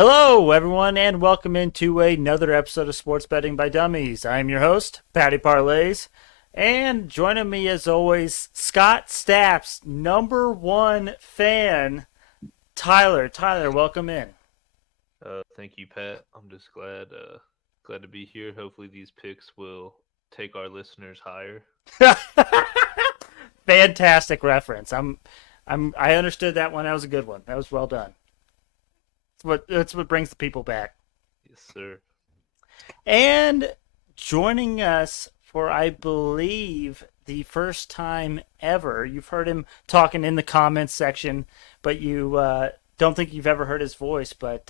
Hello, everyone, and welcome into another episode of Sports Betting by Dummies. I am your host, Patty Parlays, and joining me as always, Scott Stapp's number one fan, Tyler. Tyler, welcome in. Thank you, Pat. I'm just glad to be here. Hopefully, these picks will take our listeners higher. Fantastic reference. I understood that one. That was a good one. That was well done. That's what brings the people back. Yes, sir. And joining us for, I believe, the first time ever, you've heard him talking in the comments section, but you don't think you've ever heard his voice. But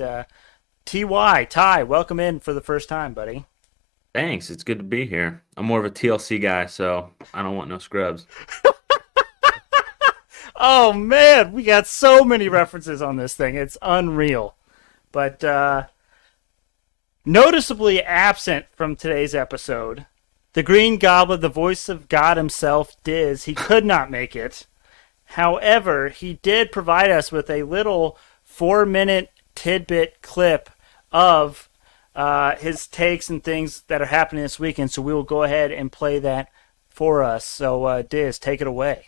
Ty, welcome in for the first time, buddy. Thanks. It's good to be here. I'm more of a TLC guy, so I don't want no scrubs. Oh man, we got so many references on this thing. It's unreal. But noticeably absent from today's episode, the Green Goblin, the voice of God himself, Dizz. He could not make it. However, he did provide us with a little 4-minute tidbit clip of his takes and things that are happening this weekend. So we will go ahead and play that for us. So, Dizz, take it away.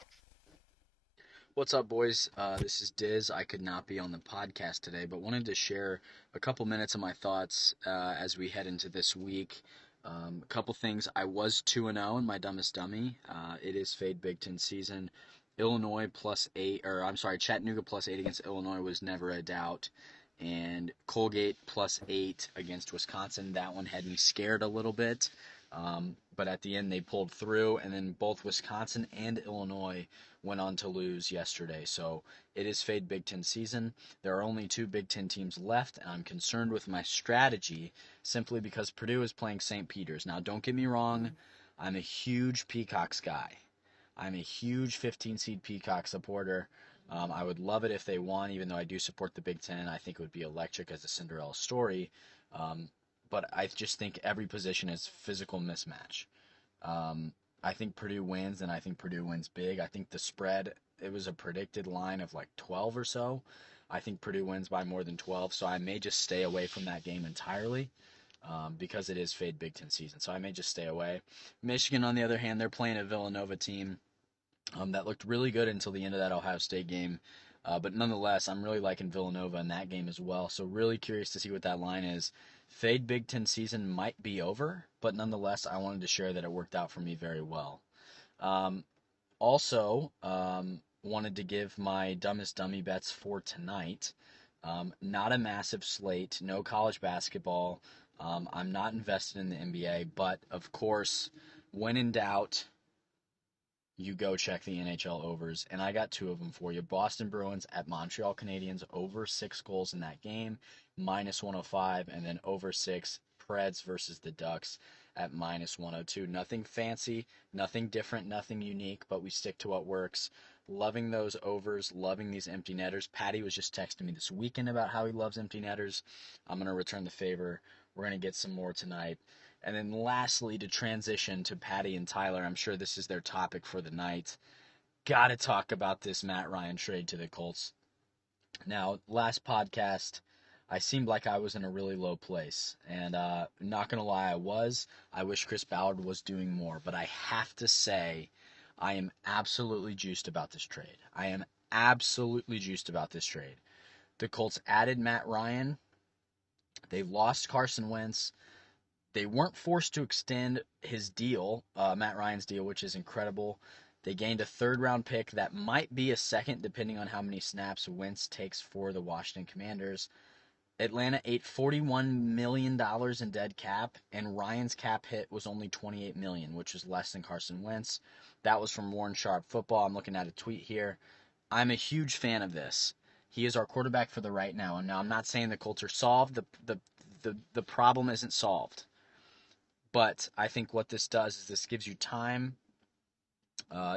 What's up, boys? This is Dizz. I could not be on the podcast today, but wanted to share a couple minutes of my thoughts as we head into this week. A couple things. I was 2-0 in my Dumbest Dummy. It is Fade Big Ten season. Illinois Chattanooga +8 against Illinois was never a doubt. And Colgate +8 against Wisconsin. That one had me scared a little bit. But at the end, they pulled through, and then both Wisconsin and Illinois went on to lose yesterday. So it is Fade Big Ten season. There are only 2 Big Ten teams left, and I'm concerned with my strategy simply because Purdue is playing St. Peter's. Now, don't get me wrong. I'm a huge Peacocks guy. I'm a huge 15-seed Peacock supporter. I would love it if they won, even though I do support the Big Ten. I think it would be electric as a Cinderella story. But I just think every position is physical mismatch. I think Purdue wins, and I think Purdue wins big. I think the spread, it was a predicted line of like 12 or so. I think Purdue wins by more than 12, so I may just stay away from that game entirely because it is Fade Big Ten season. So I may just stay away. Michigan, on the other hand, they're playing a Villanova team that looked really good until the end of that Ohio State game. But nonetheless, I'm really liking Villanova in that game as well. So really curious to see what that line is. Fade Big Ten season might be over, but nonetheless, I wanted to share that it worked out for me very well. Also, wanted to give my Dumbest Dummy bets for tonight. Not a massive slate, no college basketball. I'm not invested in the NBA, but of course, when in doubt, you go check the NHL overs, and I got 2 of them for you. Boston Bruins at Montreal Canadiens, over 6 goals in that game, -105, and then over 6 Preds versus the Ducks at -102. Nothing fancy, nothing different, nothing unique, but we stick to what works. Loving those overs, loving these empty netters. Patty was just texting me this weekend about how he loves empty netters. I'm going to return the favor. We're going to get some more tonight. And then lastly, to transition to Patty and Tyler, I'm sure this is their topic for the night. Gotta talk about this Matt Ryan trade to the Colts. Now, last podcast, I seemed like I was in a really low place. And not gonna lie, I was. I wish Chris Ballard was doing more. But I have to say, I am absolutely juiced about this trade. I am absolutely juiced about this trade. The Colts added Matt Ryan. They lost Carson Wentz. They weren't forced to extend his deal, Matt Ryan's deal, which is incredible. They gained a 3rd-round pick that might be a 2nd, depending on how many snaps Wentz takes for the Washington Commanders. Atlanta ate $41 million in dead cap, and Ryan's cap hit was only $28 million, which was less than Carson Wentz. That was from Warren Sharp Football. I'm looking at a tweet here. I'm a huge fan of this. He is our quarterback for the right now. And now I'm not saying the Colts are solved. The problem isn't solved. But I think what this does is this gives you time.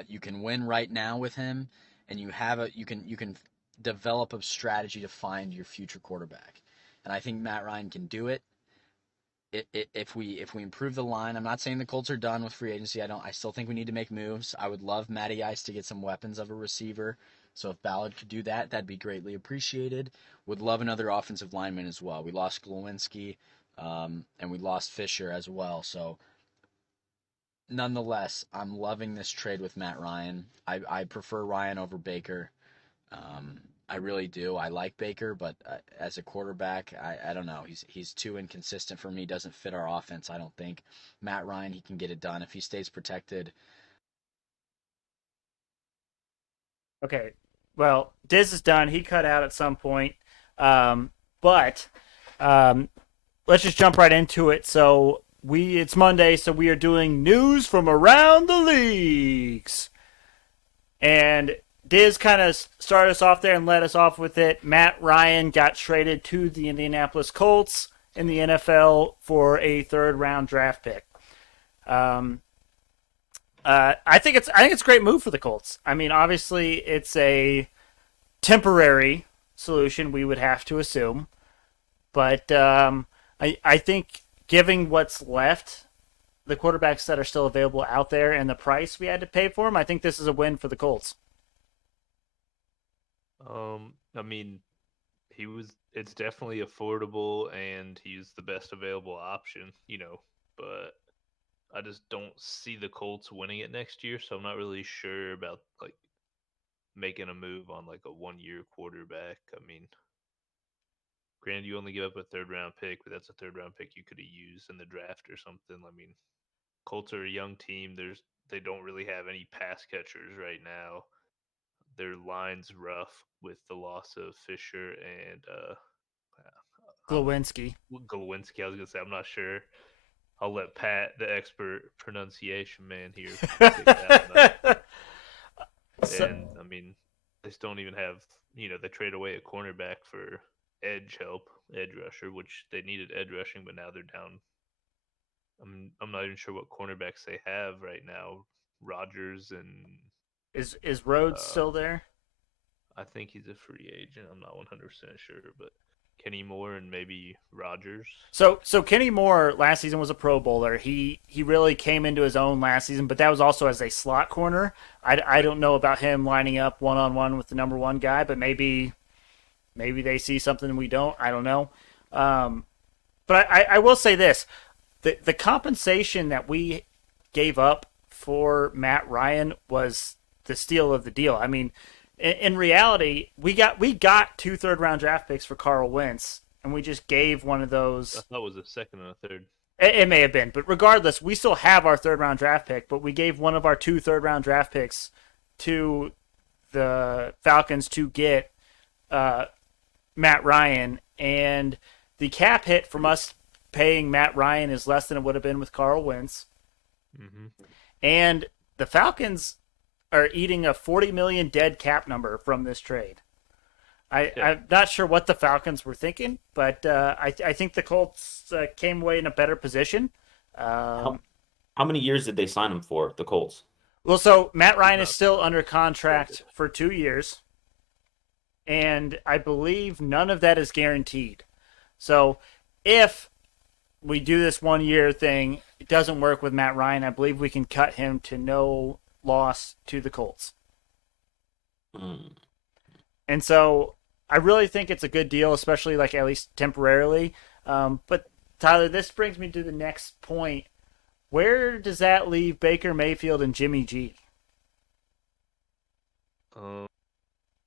You can win right now with him, and you can develop a strategy to find your future quarterback. And I think Matt Ryan can do it. If we improve the line, I'm not saying the Colts are done with free agency. I still think we need to make moves. I would love Matty Ice to get some weapons of a receiver. So if Ballard could do that, that'd be greatly appreciated. Would love another offensive lineman as well. We lost Glowinski, and we lost Fisher as well. So nonetheless, I'm loving this trade with Matt Ryan. I prefer Ryan over Baker. I really do. I like Baker, but as a quarterback, I don't know. He's too inconsistent for me. Doesn't fit our offense, I don't think. Matt Ryan, he can get it done if he stays protected. Okay. Well, Dizz is done. He cut out at some point. But let's just jump right into it. So it's Monday, so we are doing news from around the leagues. And Diz kind of started us off there and led us off with it. Matt Ryan got traded to the Indianapolis Colts in the NFL for a third-round draft pick. I think it's a great move for the Colts. I mean, obviously, it's a temporary solution, we would have to assume, but I think giving what's left, the quarterbacks that are still available out there, and the price we had to pay for them, I think this is a win for the Colts. I mean, it's definitely affordable and he's the best available option, but I just don't see the Colts winning it next year, so I'm not really sure about like making a move on like a 1-year quarterback. I mean, granted, you only give up a third round pick, but that's a third round pick you could have used in the draft or something. I mean, Colts are a young team. They don't really have any pass catchers right now. Their line's rough with the loss of Fisher and Glowinski. Glowinski. I was gonna say I'm not sure. I'll let Pat, the expert pronunciation man here, pick that one up. So, And I mean, they just don't even have. They trade away a cornerback for edge rusher, which they needed edge rushing, but now they're down. I'm not even sure what cornerbacks they have right now. Rogers and is Rhodes uh, still there? I think he's a free agent. I'm not 100% sure, but Kenny Moore and maybe Rogers. So Kenny Moore last season was a Pro Bowler. He really came into his own last season, but that was also as a slot corner. I don't know about him lining up one-on-one with the number one guy, but maybe they see something we don't. I don't know. But I will say this: the compensation that we gave up for Matt Ryan was the steal of the deal. I mean, in reality, we got 2 third-round draft picks for Carl Wentz, and we just gave one of those. I thought it was a second and a third. It may have been, but regardless, we still have our third-round draft pick. But we gave one of our 2 third-round draft picks to the Falcons to get Matt Ryan, and the cap hit from us paying Matt Ryan is less than it would have been with Carl Wentz. Mm-hmm. And the Falcons are eating a $40 million dead cap number from this trade. I'm not sure what the Falcons were thinking, but I think the Colts came away in a better position. How many years did they sign him for, the Colts? Well, so Matt Ryan is still under contract for 2 years, and I believe none of that is guaranteed. So if we do this 1-year thing, it doesn't work with Matt Ryan, I believe we can cut him to no loss to the Colts. And so I really think it's a good deal, especially like at least temporarily. But Tyler, this brings me to the next point. Where does that leave Baker Mayfield and Jimmy G?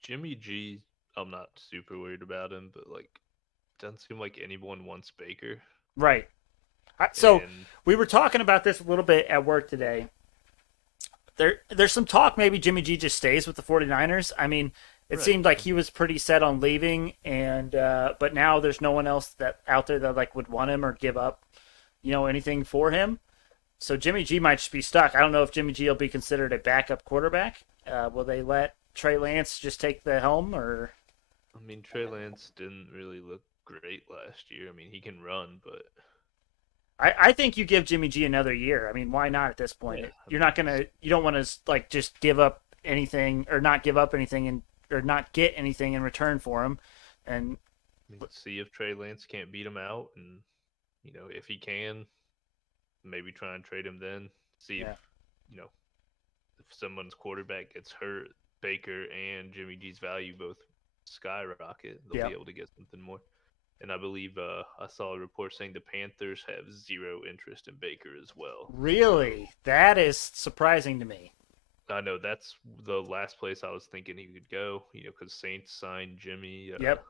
Jimmy G, I'm not super worried about him, but like, doesn't seem like anyone wants Baker. Right. So And we were talking about this a little bit at work today. There's some talk maybe Jimmy G just stays with the 49ers. I mean, it seemed like he was pretty set on leaving, and but now there's no one else that out there that like would want him or give up, anything for him. So Jimmy G might just be stuck. I don't know if Jimmy G will be considered a backup quarterback. Will they let Trey Lance just take the helm, or? I mean, Trey Lance didn't really look great last year. I mean, he can run, but I think you give Jimmy G another year. I mean, why not at this point? Yeah, You don't want to like just give up anything or not give up anything or not get anything in return for him. And see if Trey Lance can't beat him out, and if he can, maybe try and trade him then. See if if someone's quarterback gets hurt. Baker and Jimmy G's value both skyrocket, they'll Yep. be able to get something more. And I believe I saw a report saying the Panthers have zero interest in Baker as well. Really? That is surprising to me. I know that's the last place I was thinking he could go, because Saints signed Jimmy. Yep.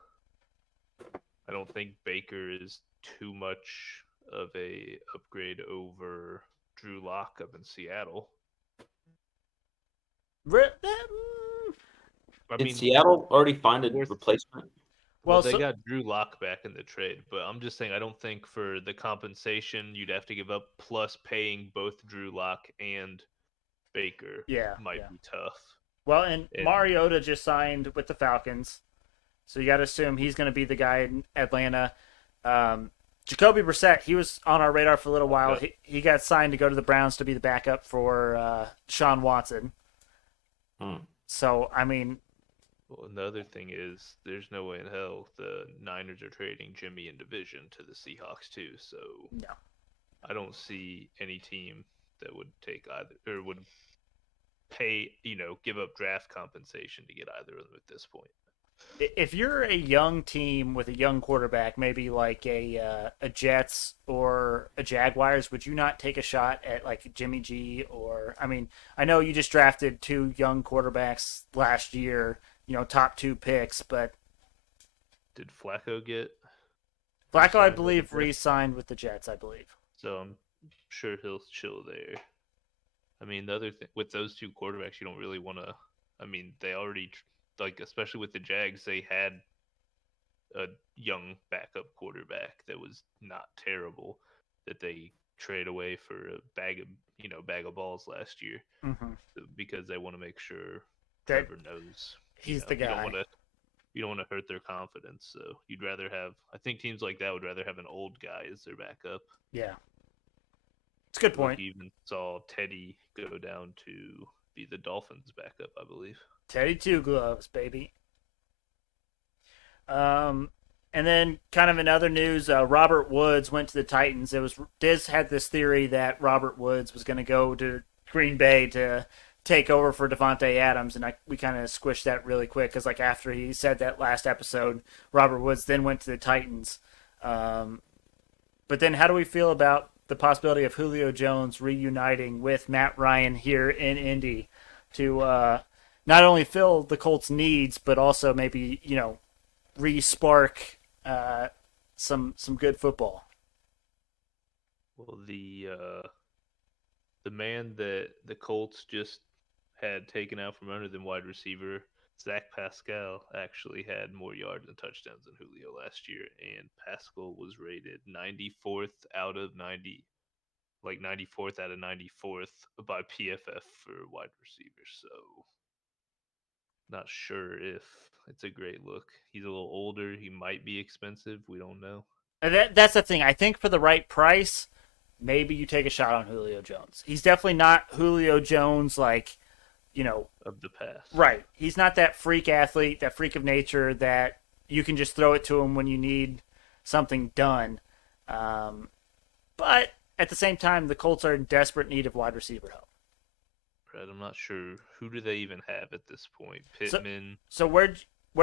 I don't think Baker is too much of a upgrade over Drew Lock up in Seattle. I Did mean, Seattle already find a worth- replacement? well, Well, they so- got Drew Lock back in the trade, but I'm just saying I don't think for the compensation you'd have to give up plus paying both Drew Lock and Baker Yeah, might yeah. be tough. Well, and And- Mariota just signed with the Falcons, so you got to assume he's going to be the guy in Atlanta. Jacoby Brissett, he was on our radar for a little while. Okay. He got signed to go to the Browns to be the backup for Sean Watson. Hmm. So, I mean, Well, and the other thing is, there's no way in hell the Niners are trading Jimmy in division to the Seahawks too. So no. I don't see any team that would take either or would pay, give up draft compensation to get either of them at this point. If you're a young team with a young quarterback, maybe like a Jets or a Jaguars, would you not take a shot at like Jimmy G? Or, I mean, I know you just drafted 2 young quarterbacks last year, top 2 picks, but Did Flacco get? Flacco, I Re-signed with believe, the Jets? re-signed with the Jets, I believe. So I'm sure he'll chill there. I mean, the other thing with those 2 quarterbacks, you don't really want to. I mean, they already especially with the Jags, they had a young backup quarterback that was not terrible that they trade away for a bag of balls last year Mm-hmm. because they want to make sure That Trevor knows he's the You don't guy. want to hurt their confidence. So you'd rather have. I think teams like that would rather have an old guy as their backup. Yeah. It's a good Like, point. you even saw Teddy go down to be the Dolphins' backup, I believe. Teddy Two Gloves, baby. And then kind of in other news, Robert Woods went to the Titans. Dizz had this theory that Robert Woods was going to go to Green Bay to take over for Devontae Adams, and we kind of squished that really quick because like after he said that last episode, Robert Woods then went to the Titans. But then how do we feel about the possibility of Julio Jones reuniting with Matt Ryan here in Indy to not only fill the Colts' needs, but also maybe, re-spark some good football? Well, the man that the Colts just had taken out from under them, wide receiver Zach Pascal, actually had more yards and touchdowns than Julio last year, and Pascal was rated 94th out of 90, like 94th out of 94th by PFF for wide receivers. So, not sure if it's a great look. He's a little older. He might be expensive. We don't know. And that's the thing. I think for the right price, maybe you take a shot on Julio Jones. He's definitely not Julio Jones like, Of the past. right. He's not that freak athlete, that freak of nature that you can just throw it to him when you need something done. But at the same time, the Colts are in desperate need of wide receiver help. Brad, I'm not sure. Who do they even have at this point? Pittman, So where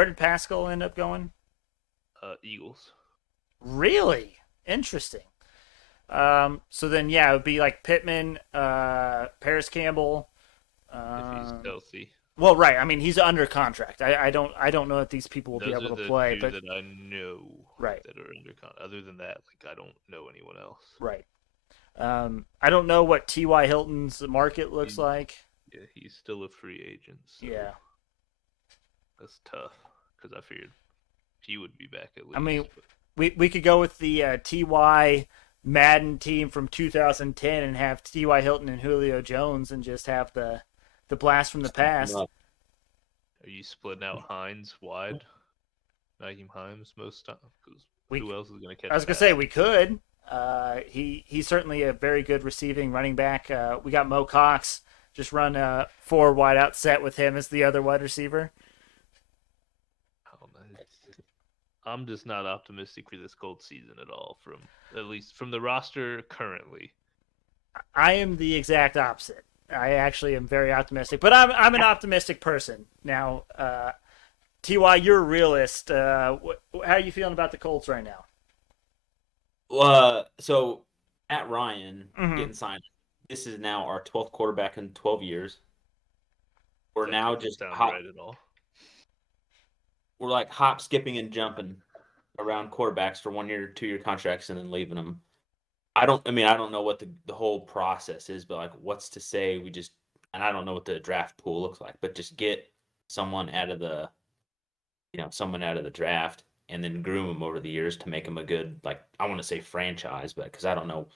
did Pascal end up going? Eagles. Really interesting. So then, yeah, it would be like Pittman, Paris Campbell. If he's healthy. Well, right. I mean, he's under contract. I don't know if these people will Those be are able to the play, 2 but that I know Right. that are under contract. Other than that, I don't know anyone else. right. I don't know what T.Y. Hilton's market looks like. Yeah, he's still a free agent. So Yeah. that's tough because I figured he would be back at least. I mean, but We could go with the T.Y. Madden team from 2010 and have T.Y. Hilton and Julio Jones and just have the blast from the past. No. are you splitting out Hines wide? Naheem Hines most time? Because We- who else is going to catch? I was gonna that? say we could. He's certainly a very good receiving running back. We got Mo Cox. Just run a 4 wide out set with him as the other wide receiver. I don't know. I'm just not optimistic for this Colts season at all. At least from the roster currently. I am the exact opposite. I actually am very optimistic, but I'm an optimistic person. Now, Ty, you're a realist. How are you feeling about the Colts right now? So Matt Ryan Mhm. getting signed. This is now our 12th quarterback in 12 years. We're That now doesn't just sound hop, right at all. we're like hop, skipping, and jumping around quarterbacks for 1 year, 2 year contracts, and then leaving them. I don't know what the whole process is, but like, what's to say we just, and I don't know what the draft pool looks like, but just get someone out of the, someone out of the draft, and then groom them over the years to make them a good, like, I want to say franchise, but because I don't know,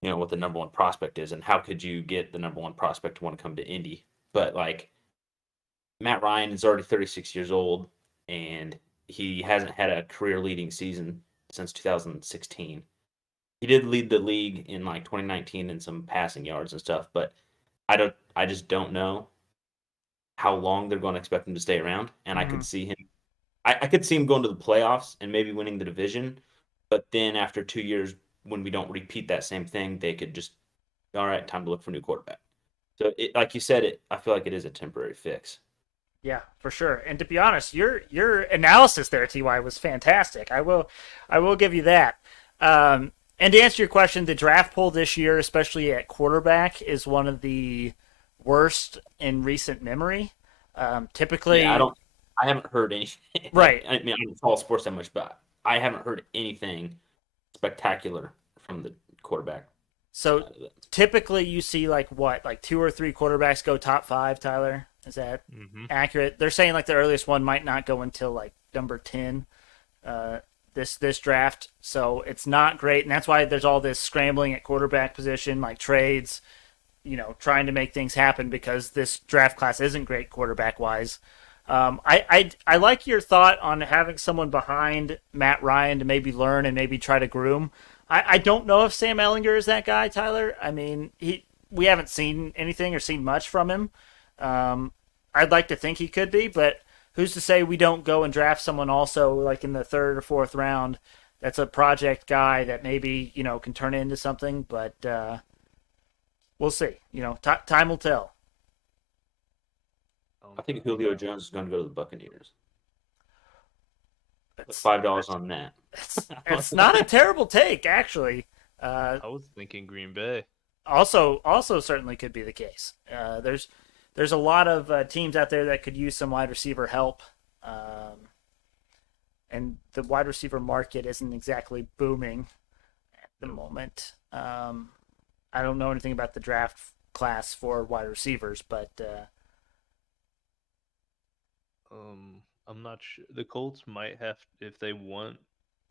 what the number one prospect is, and how could you get the number one prospect to want to come to Indy? But like, Matt Ryan is already 36 years old, and he hasn't had a career leading season since 2016. He did lead the league in like 2019 in some passing yards and stuff, but I just don't know how long they're going to expect him to stay around. And I could see him, I could see him going to the playoffs and maybe winning the division, but then after 2 years, when we don't repeat that same thing, they could just, all right, time to look for a new quarterback. So, like you said, I feel like it is a temporary fix. Yeah, for sure. And to be honest, your analysis there, Ty, was fantastic. I will give you that. And to answer your question, the draft pool this year, especially at quarterback, is one of the worst in recent memory. Typically, Yeah, I haven't heard anything. right. I mean, I don't follow sports that much, but I haven't heard anything spectacular from the quarterback So side of it. typically, you see like what, like two or three quarterbacks go top five. Tyler, is that accurate? They're saying like the earliest one might not go until like number 10. This draft, so it's not great, and that's why there's all this scrambling at quarterback position, like trades, trying to make things happen because this draft class isn't great quarterback wise. I like your thought on having someone behind Matt Ryan to maybe learn and maybe try to groom. I don't know if Sam Ellinger is that guy, Tyler. I mean, we haven't seen anything or seen much from him. I'd like to think he could be, but who's to say we don't go and draft someone also like in the third or fourth round that's a project guy that maybe, can turn into something, but we'll see. Time will tell. I think Julio Jones is going to go to the Buccaneers. It's, $5 on that. it's not a terrible take, actually. I was thinking Green Bay. Also certainly could be the case. There's a lot of teams out there that could use some wide receiver help, and the wide receiver market isn't exactly booming at the moment. I don't know anything about the draft class for wide receivers, but I'm not sure. The Colts might have, if they want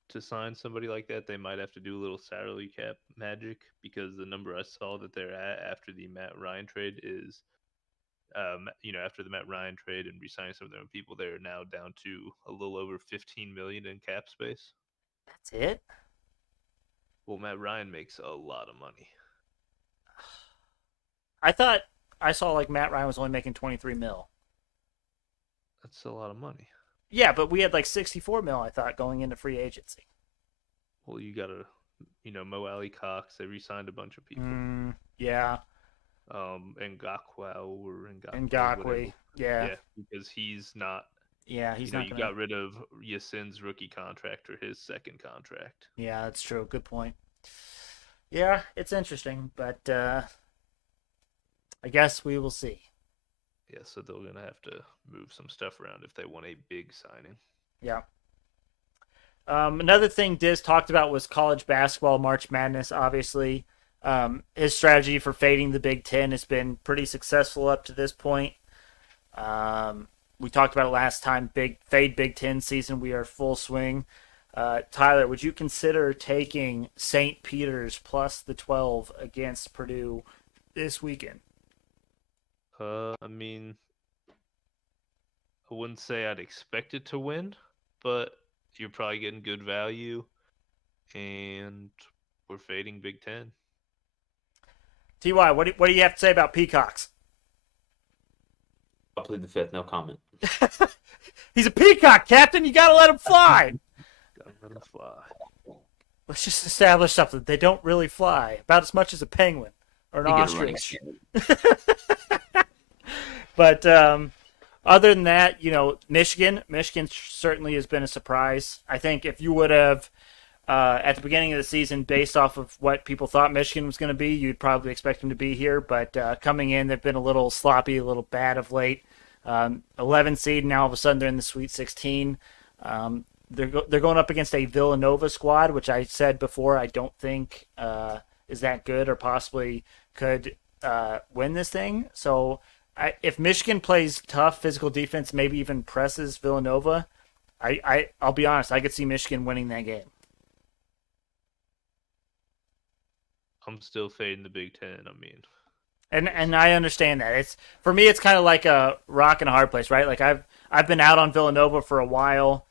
to sign somebody like that, they might have to do a little salary cap magic, because the number I saw that they're at after the Matt Ryan trade is, after the Matt Ryan trade and re-signing some of their own people, they're now down to a little over 15 million in cap space. that's it. Well, Matt Ryan makes a lot of money. I thought I saw like Matt Ryan was only making 23 mil. That's a lot of money. Yeah, but we had like 64 mil, I thought, going into free agency. Well, you got to, Mo Alley Cox. They re-signed a bunch of people. Yeah. Ngakwe or Ngakwe. Yeah. Yeah, because he's not. Yeah, he's not. You got rid of Yasin's rookie contract or his second contract. Yeah, that's true. Good point. Yeah, it's interesting, but I guess we will see. Yeah, so they're going to have to move some stuff around if they want a big signing. Yeah. Another thing Dizz talked about was college basketball, March Madness, obviously. His strategy for fading the Big Ten has been pretty successful up to this point. We talked about it last time. Fade Big Ten season. We are full swing. Tyler, would you consider taking St. Peter's plus the 12 against Purdue this weekend? I mean, I wouldn't say I'd expect it to win, but you're probably getting good value, and we're fading Big Ten. Ty, what do you have to say about Peacocks? I'll plead the fifth. No comment. He's a peacock, Captain. You gotta let him fly. Gotta let him fly. Let's just establish something. They don't really fly. About as much as a penguin. or an You get a running ostrich. start. But other than that, Michigan certainly has been a surprise. I think if you would have at the beginning of the season, based off of what people thought Michigan was going to be, you'd probably expect them to be here. But coming in, they've been a little sloppy, a little bad of late. 11 seed, now all of a sudden they're in the Sweet 16. They're going up against a Villanova squad, which I said before I don't think is that good or possibly could win this thing. So if Michigan plays tough physical defense, maybe even presses Villanova, I'll be honest, I could see Michigan winning that game. I'm still fading the Big Ten. I mean, And I understand that. It's for me, it's kind of like a rock and a hard place, right? Like I've been out on Villanova for a while.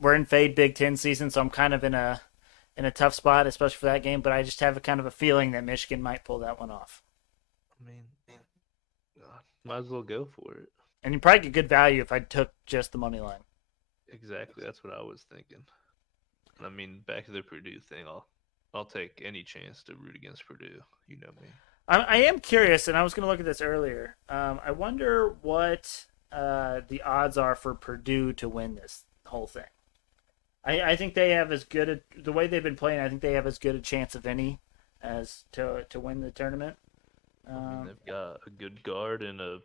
We're in fade Big Ten season, so I'm kind of in a tough spot, especially for that game. But I just have a kind of a feeling that Michigan might pull that one off. I mean, might as well go for it. And you probably get good value if I took just the money line. Exactly, that's what I was thinking. I mean, back to the Purdue thing, I'll take any chance to root against Purdue. You know me. I am curious, and I was going to look at this earlier. I wonder what the odds are for Purdue to win this whole thing. I think they have as good the way they've been playing. I think they have as good a chance of any as to win the tournament. I mean, they've got a good guard and a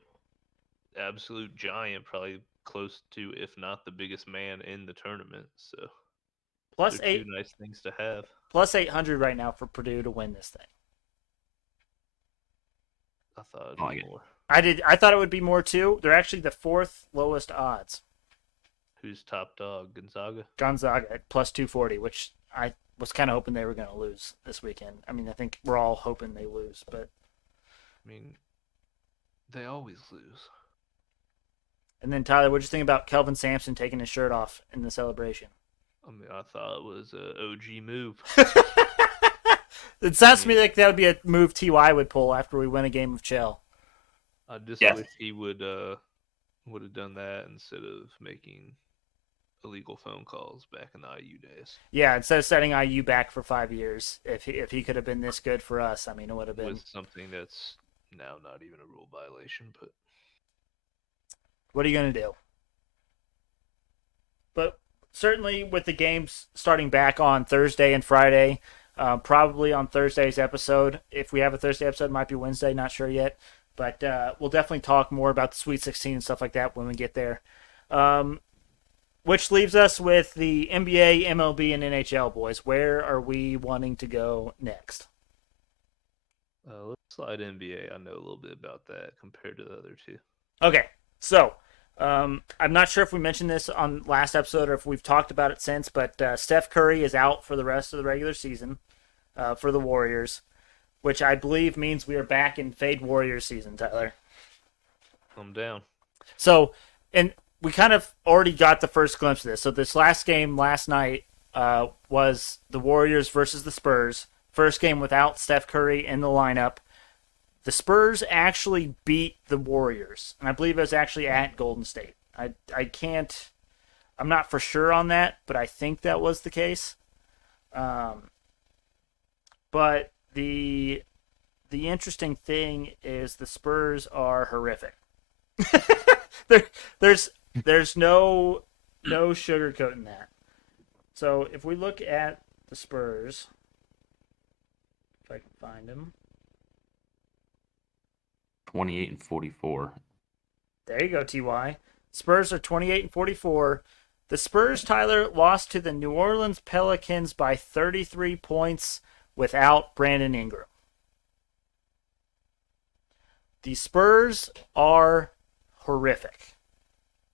absolute giant, probably close to, if not the biggest man in the tournament. So plus they're two nice things to have. Plus 800 right now for Purdue to win this thing. I thought it'd be more. I thought it would be more too. They're actually the fourth lowest odds. Who's top dog? Gonzaga? Gonzaga at plus 240, which I was kind of hoping they were going to lose this weekend. I mean, I think we're all hoping they lose, but I mean, they always lose. And then Tyler, what'd you think about Kelvin Sampson taking his shirt off in the celebration? I mean, I thought it was an OG move. It sounds to me like that would be a move Ty would pull after we win a game of Chell. I just Yeah. wish he would have done that instead of making illegal phone calls back in the IU days. Yeah, instead of setting IU back for 5 years, if he could have been this good for us, I mean, it would have been. With something that's now not even a rule violation, but What are you going to do? But certainly with the games starting back on Thursday and Friday, probably on Thursday's episode. If we have a Thursday episode, it might be Wednesday, not sure yet. But we'll definitely talk more about the Sweet 16 and stuff like that when we get there. Which leaves us with the NBA, MLB, and NHL, boys. Where are we wanting to go next? let's slide NBA. I know a little bit about that compared to the other two. Okay, so I'm not sure if we mentioned this on last episode or if we've talked about it since, but Steph Curry is out for the rest of the regular season for the Warriors, which I believe means we are back in Fade Warriors season, Tyler. I'm down. So, and we kind of already got the first glimpse of this. So this last game last night was the Warriors versus the Spurs. First game without Steph Curry in the lineup. The Spurs actually beat the Warriors, and I believe it was actually at Golden State. I'm not for sure on that, but I think that was the case. But the interesting thing is the Spurs are horrific. There's no sugarcoating that. So if we look at the Spurs, if I can find them. 28-44. There you go, TY. Spurs are 28-44. The Spurs, Tyler, lost to the New Orleans Pelicans by 33 points without Brandon Ingram. The Spurs are horrific.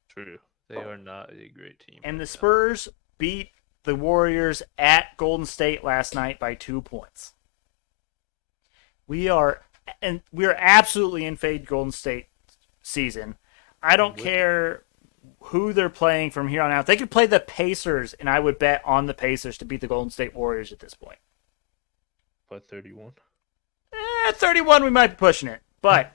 True. They are not a great team. And right the now. Spurs beat the Warriors at Golden State last night by 2 points. We are absolutely in fade Golden State season. I don't care who they're playing from here on out. They could play the Pacers, and I would bet on the Pacers to beat the Golden State Warriors at this point. By 31. 31, we might be pushing it. But,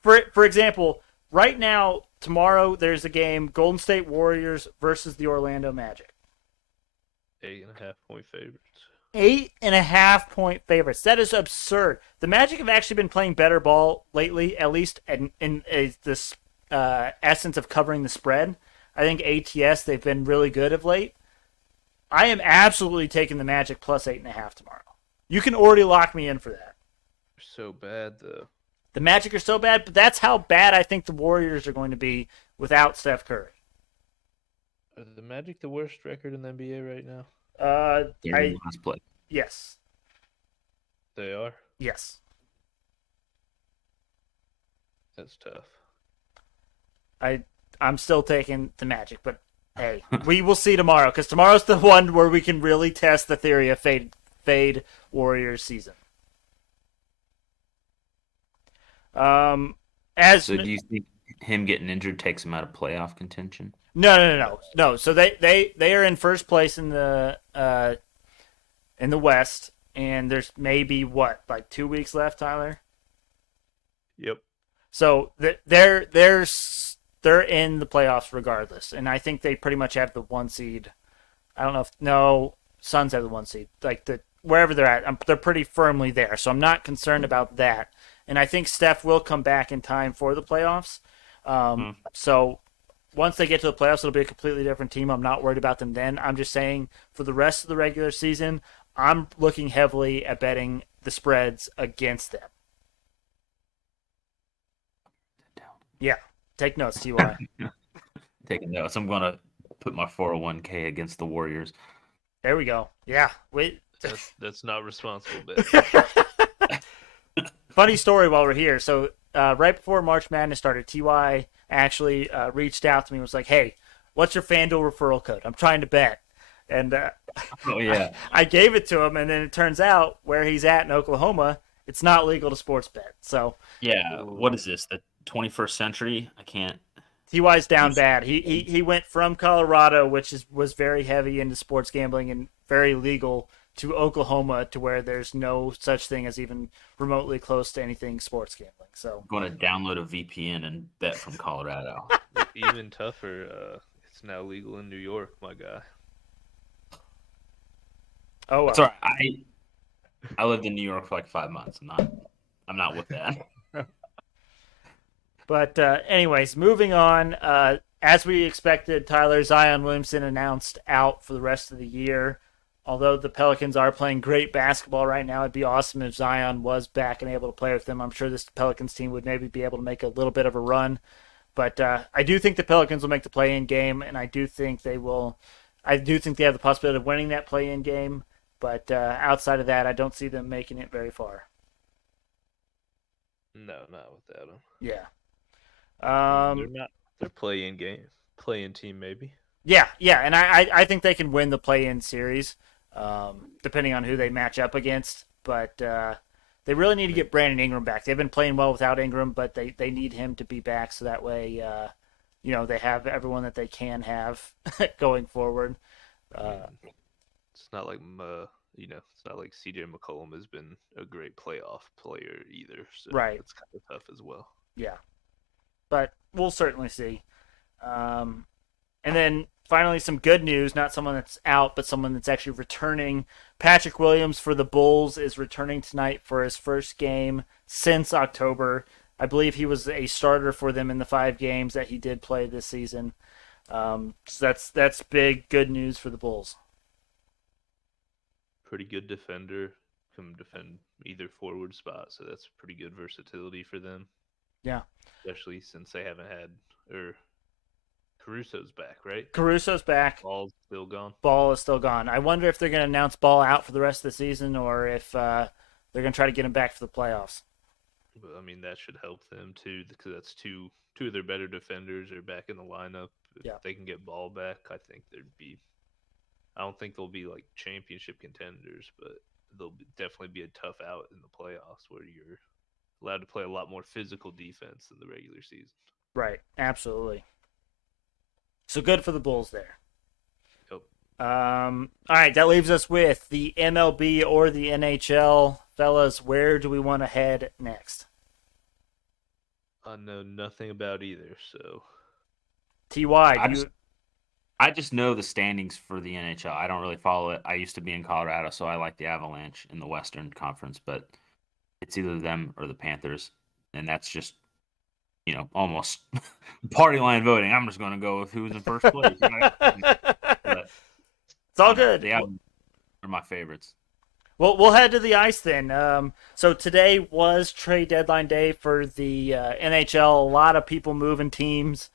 for example, right now, tomorrow, there's a game, Golden State Warriors versus the Orlando Magic. 8.5 point favorites. 8.5-point favorites. That is absurd. The Magic have actually been playing better ball lately, at least in this essence of covering the spread. I think ATS, they've been really good of late. I am absolutely taking the Magic plus 8.5 tomorrow. You can already lock me in for that. So bad though. The Magic are so bad, but that's how bad I think the Warriors are going to be without Steph Curry. Are the Magic the worst record in the NBA right now? They're in last place. Yes. They are. Yes. That's tough. I'm still taking the Magic, but hey, we will see tomorrow, because tomorrow's the one where we can really test the theory of fade Warriors season. So do you think him getting injured takes him out of playoff contention? No. So they are in first place in the West, and there's maybe like 2 weeks left, Tyler. Yep. So they're in the playoffs regardless, and I think they pretty much have the 1 seed. I don't know if Suns have the 1 seed, like wherever they're at. They're pretty firmly there, so I'm not concerned about that. And I think Steph will come back in time for the playoffs. So once they get to the playoffs, it'll be a completely different team. I'm not worried about them then. I'm just saying for the rest of the regular season, I'm looking heavily at betting the spreads against them. Yeah. Take notes, TY. Taking notes. I'm going to put my 401k against the Warriors. There we go. Yeah. Wait. That's not responsible, bet. Funny story while we're here. So right before March Madness started, TY actually reached out to me and was like, hey, what's your FanDuel referral code? I'm trying to bet. And oh, yeah. I gave it to him, and then it turns out where he's at in Oklahoma, it's not legal to sports bet. So yeah, what is this, the 21st century? I can't. TY's down bad. He went from Colorado, which was very heavy into sports gambling and very legal, to Oklahoma, to where there's no such thing as even remotely close to anything sports gambling. So I'm going to download a VPN and bet from Colorado. Even tougher, it's now legal in New York, my guy. Oh, well. Sorry, I lived in New York for like 5 months. I'm not with that. But anyways, moving on. As we expected, Tyler, Zion Williamson announced out for the rest of the year. Although the Pelicans are playing great basketball right now, it'd be awesome if Zion was back and able to play with them. I'm sure this Pelicans team would maybe be able to make a little bit of a run. But I do think the Pelicans will make the play-in game, and I do think they will. I do think they have the possibility of winning that play-in game. But outside of that, I don't see them making it very far. No, not without them. Yeah. They're play-in team maybe. Yeah, and I think they can win the play-in series, depending on who they match up against. But they really need to get Brandon Ingram back. They've been playing well without Ingram, but they need him to be back so that way, they have everyone that they can have going forward. It's not like it's not like CJ McCollum has been a great playoff player either. So right. It's kind of tough as well. Yeah, but we'll certainly see. And then finally, some good news, not someone that's out, but someone that's actually returning. Patrick Williams for the Bulls is returning tonight for his first game since October. I believe he was a starter for them in the 5 games that he did play this season. So that's big, good news for the Bulls. Pretty good defender, can defend either forward spot, so that's pretty good versatility for them. Yeah. Especially since they haven't had, Caruso's back, right? Caruso's back. Ball's still gone. Ball is still gone. I wonder if they're going to announce Ball out for the rest of the season, or if they're going to try to get him back for the playoffs. But, that should help them, too, because that's two of their better defenders are back in the lineup. If they can get Ball back, I think I don't think they'll be, like, championship contenders, but they'll definitely be a tough out in the playoffs where you're allowed to play a lot more physical defense than the regular season. Right, absolutely. So good for the Bulls there. Yep. All right, that leaves us with the MLB or the NHL. Fellas, where do we want to head next? I know nothing about either, so... TY, I just know the standings for the NHL. I don't really follow it. I used to be in Colorado, so I like the Avalanche in the Western Conference, but it's either them or the Panthers, and that's just almost party line voting. I'm just going to go with who's in first place. But It's all good. The Avalanche are my favorites. Well, we'll head to the ice then. So today was trade deadline day for the NHL. A lot of people moving teams.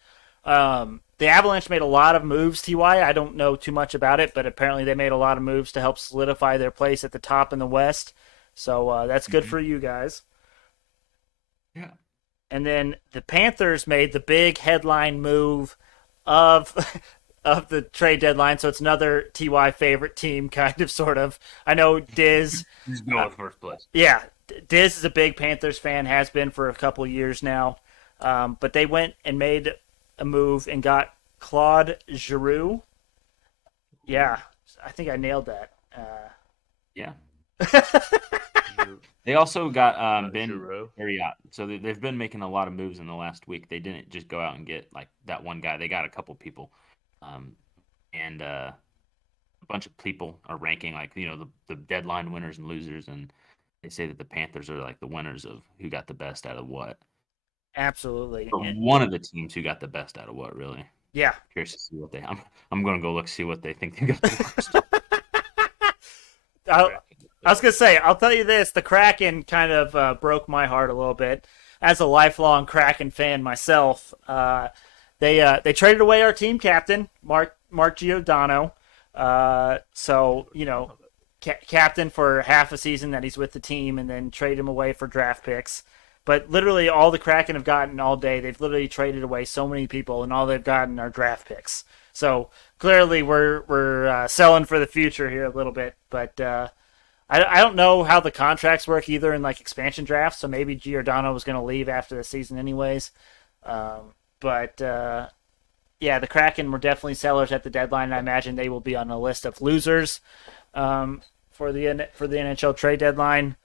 The Avalanche made a lot of moves, TY. I don't know too much about it, but apparently they made a lot of moves to help solidify their place at the top in the West. So that's good for you guys. Yeah. And then the Panthers made the big headline move of of the trade deadline. So it's another TY favorite team, kind of, sort of. I know Dizz. He's going with first place. Yeah, Dizz is a big Panthers fan, has been for a couple years now. But they went and made a move and got Claude Giroux. Yeah, I think I nailed that. Yeah. They also got Ben Giroux. Ariat. So they've been making a lot of moves in the last week. They didn't just go out and get like that one guy. They got a couple people. And a bunch of people are ranking like, the deadline winners and losers. And they say that the Panthers are like the winners of who got the best out of what. Absolutely. Or one of the teams who got the best out of what, really. Yeah. Curious to see what I'm going to go look, see what they think they got the worst. I was going to say, I'll tell you this, the Kraken kind of broke my heart a little bit. As a lifelong Kraken fan myself, they traded away our team captain, Mark Giordano. Captain for half a season that he's with the team, and then trade him away for draft picks. But literally all the Kraken have gotten all day, they've literally traded away so many people, and all they've gotten are draft picks. So clearly we're selling for the future here a little bit. But I don't know how the contracts work either in like expansion drafts. So maybe Giordano was going to leave after the season anyways. But the Kraken were definitely sellers at the deadline. And I imagine they will be on a list of losers for the NHL trade deadline.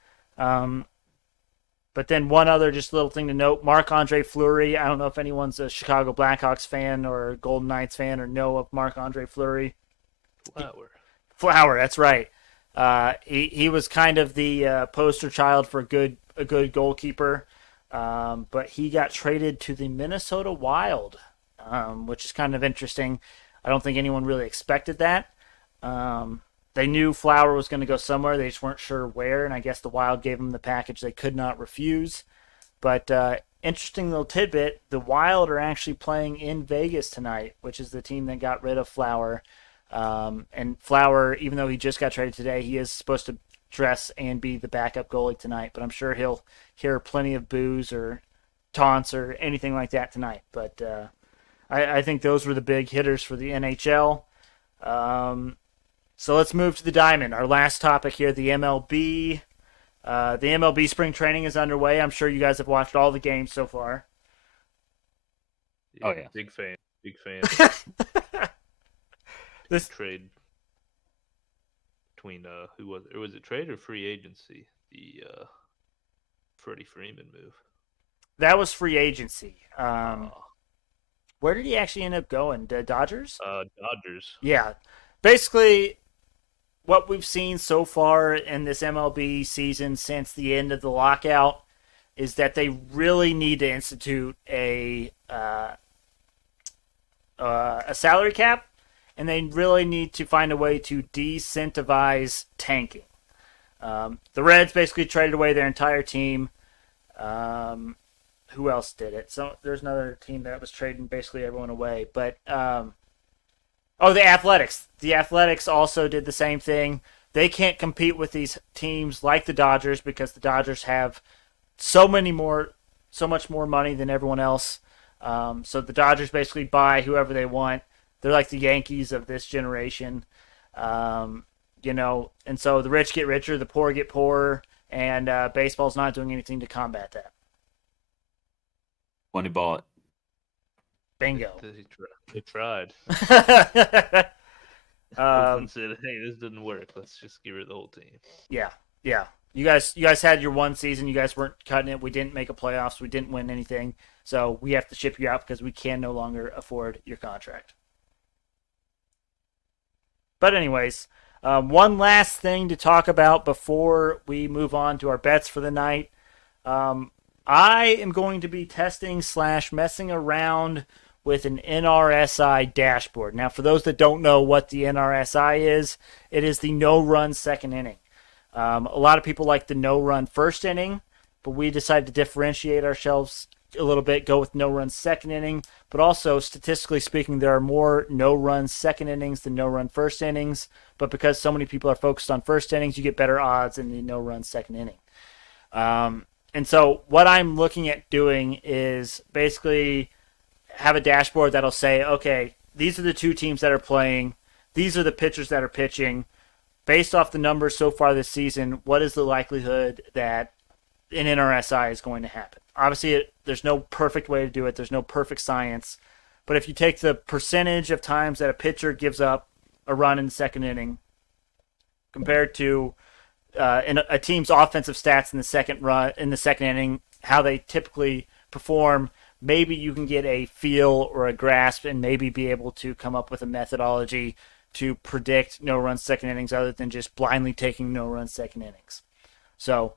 But then one other just little thing to note, Marc-Andre Fleury. I don't know if anyone's a Chicago Blackhawks fan or Golden Knights fan or know of Marc-Andre Fleury. Flower, that's right. He was kind of the poster child for a good goalkeeper. But he got traded to the Minnesota Wild, which is kind of interesting. I don't think anyone really expected that. They knew Flower was going to go somewhere. They just weren't sure where, and I guess the Wild gave him the package they could not refuse. But interesting little tidbit, the Wild are actually playing in Vegas tonight, which is the team that got rid of Flower. And Flower, even though he just got traded today, he is supposed to dress and be the backup goalie tonight. But I'm sure he'll hear plenty of boos or taunts or anything like that tonight. But I think those were the big hitters for the NHL. So let's move to the Diamond. Our last topic here, the MLB. The MLB spring training is underway. I'm sure you guys have watched all the games so far. Yeah, big fan. This trade between who was it? Was it trade or free agency? The Freddie Freeman move. That was free agency. Where did he actually end up going? The Dodgers? Dodgers. Yeah. Basically, what we've seen so far in this MLB season since the end of the lockout is that they really need to institute a salary cap, and they really need to find a way to de-incentivize tanking. The Reds basically traded away their entire team. Who else did it? So there's another team that was trading basically everyone away. But the Athletics. The Athletics also did the same thing. They can't compete with these teams like the Dodgers because the Dodgers have so much more money than everyone else. So the Dodgers basically buy whoever they want. They're like the Yankees of this generation. And so the rich get richer, the poor get poorer, and baseball's not doing anything to combat that. Money ball it. Bingo. They tried. Oakland said, "Hey, this didn't work. Let's just give her the whole team." Yeah. You guys had your one season. You guys weren't cutting it. We didn't make a playoffs. We didn't win anything. So we have to ship you out because we can no longer afford your contract. But anyways, one last thing to talk about before we move on to our bets for the night. I am going to be testing / messing around with an NRSI dashboard. Now, for those that don't know what the NRSI is, it is the no-run second inning. A lot of people like the no-run first inning, but we decided to differentiate ourselves a little bit, go with no-run second inning. But also, statistically speaking, there are more no-run second innings than no-run first innings. But because so many people are focused on first innings, you get better odds in the no-run second inning. And so what I'm looking at doing is basically have a dashboard that'll say, okay, these are the two teams that are playing. These are the pitchers that are pitching. Based off the numbers so far this season, what is the likelihood that an NRSI is going to happen? Obviously, there's no perfect way to do it. There's no perfect science. But if you take the percentage of times that a pitcher gives up a run in the second inning compared to in a team's offensive stats in the second inning, how they typically perform, maybe you can get a feel or a grasp and maybe be able to come up with a methodology to predict no-run second innings other than just blindly taking no-run second innings. So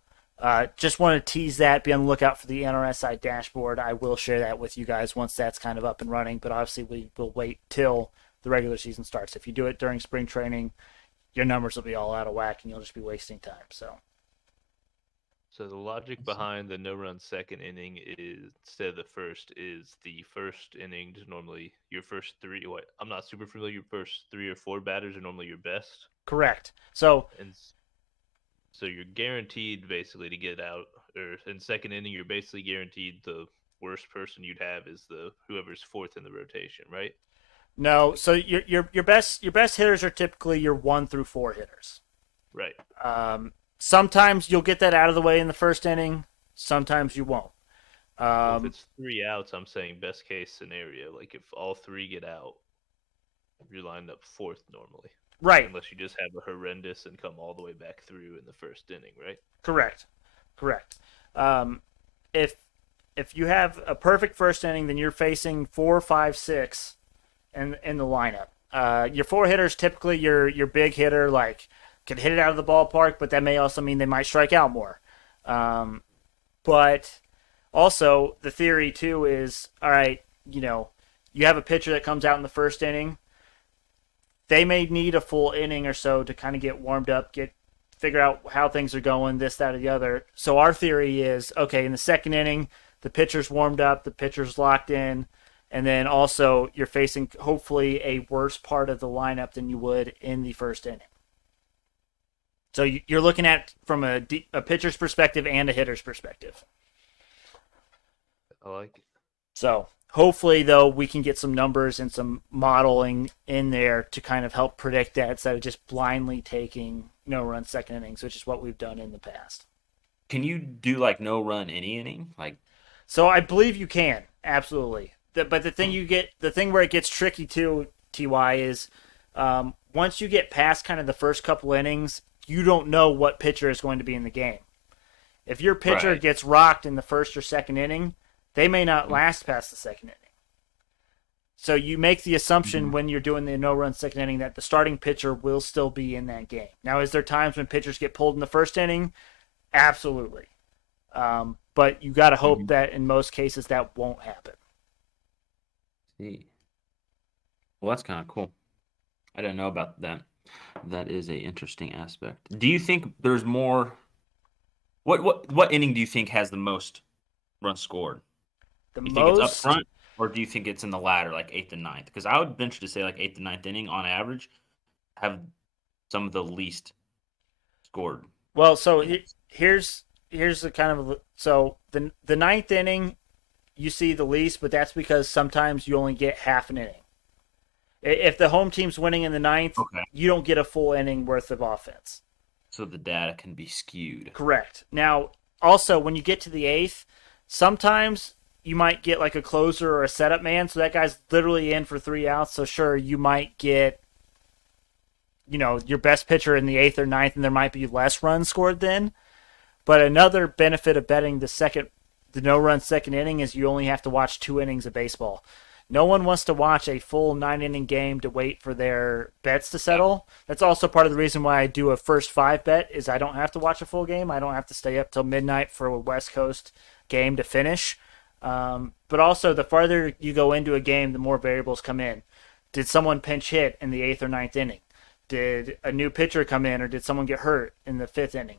just want to tease that. Be on the lookout for the NRSI dashboard. I will share that with you guys once that's kind of up and running, but obviously we will wait till the regular season starts. If you do it during spring training, your numbers will be all out of whack and you'll just be wasting time. So the logic behind the no-run second inning is instead of the first is the first inning is normally your first three. I'm not super familiar. Your first 3 or 4 batters are normally your best. correct. So So you're guaranteed basically to get out, or in second inning you're basically guaranteed the worst person you'd have is whoever's fourth in the rotation, right? no, so your best hitters are typically your 1 through 4 hitters. Right. Sometimes you'll get that out of the way in the first inning. Sometimes you won't. If it's 3 outs, I'm saying best case scenario. Like if all 3 get out, you're lined up fourth normally. Right. Unless you just have a horrendous and come all the way back through in the first inning, right? Correct. If you have a perfect first inning, then you're facing 4, 5, 6 in the lineup. Your 4 hitters typically your big hitter, like can hit it out of the ballpark, but that may also mean they might strike out more. But also the theory too is, all right, you have a pitcher that comes out in the first inning. They may need a full inning or so to kind of get warmed up, figure out how things are going, this, that, or the other. So our theory is, okay, in the second inning, the pitcher's warmed up, the pitcher's locked in, and then also you're facing hopefully a worse part of the lineup than you would in the first inning. So you're looking at from a pitcher's perspective and a hitter's perspective. I like it. So hopefully, though, we can get some numbers and some modeling in there to kind of help predict that instead of just blindly taking no-run second innings, which is what we've done in the past. Can you do like no run any inning? So I believe you can, absolutely. But the thing where it gets tricky too, TY, is once you get past kind of the first couple innings, you don't know what pitcher is going to be in the game. If your pitcher gets rocked in the first or second inning, they may not last past the second inning. So you make the assumption when you're doing the no-run second inning that the starting pitcher will still be in that game. Now, is there times when pitchers get pulled in the first inning? Absolutely. But you got to hope that in most cases that won't happen. See. Well, that's kind of cool. I didn't know about that. That is a interesting aspect. Do you think there's more? What inning do you think has the most runs scored? You think it's up front, or do you think it's in the latter, like 8th and 9th? Because I would venture to say like 8th and 9th inning on average have some of the least scored. Well, so here's the kind of the 9th inning you see the least, but that's because sometimes you only get half an inning. If the home team's winning in the 9th, you don't get a full inning worth of offense. So the data can be skewed. Correct. Now, also, when you get to the 8th, sometimes you might get like a closer or a setup man, so that guy's literally in for 3 outs. So sure, you might get, your best pitcher in the 8th or 9th, and there might be less runs scored then. But another benefit of betting the no-run second inning is you only have to watch 2 innings of baseball. No one wants to watch a full 9-inning game to wait for their bets to settle. That's also part of the reason why I do a first 5 bet is I don't have to watch a full game. I don't have to stay up till midnight for a West Coast game to finish. But also, the farther you go into a game, the more variables come in. Did someone pinch hit in the 8th or 9th inning? Did a new pitcher come in, or did someone get hurt in the 5th inning?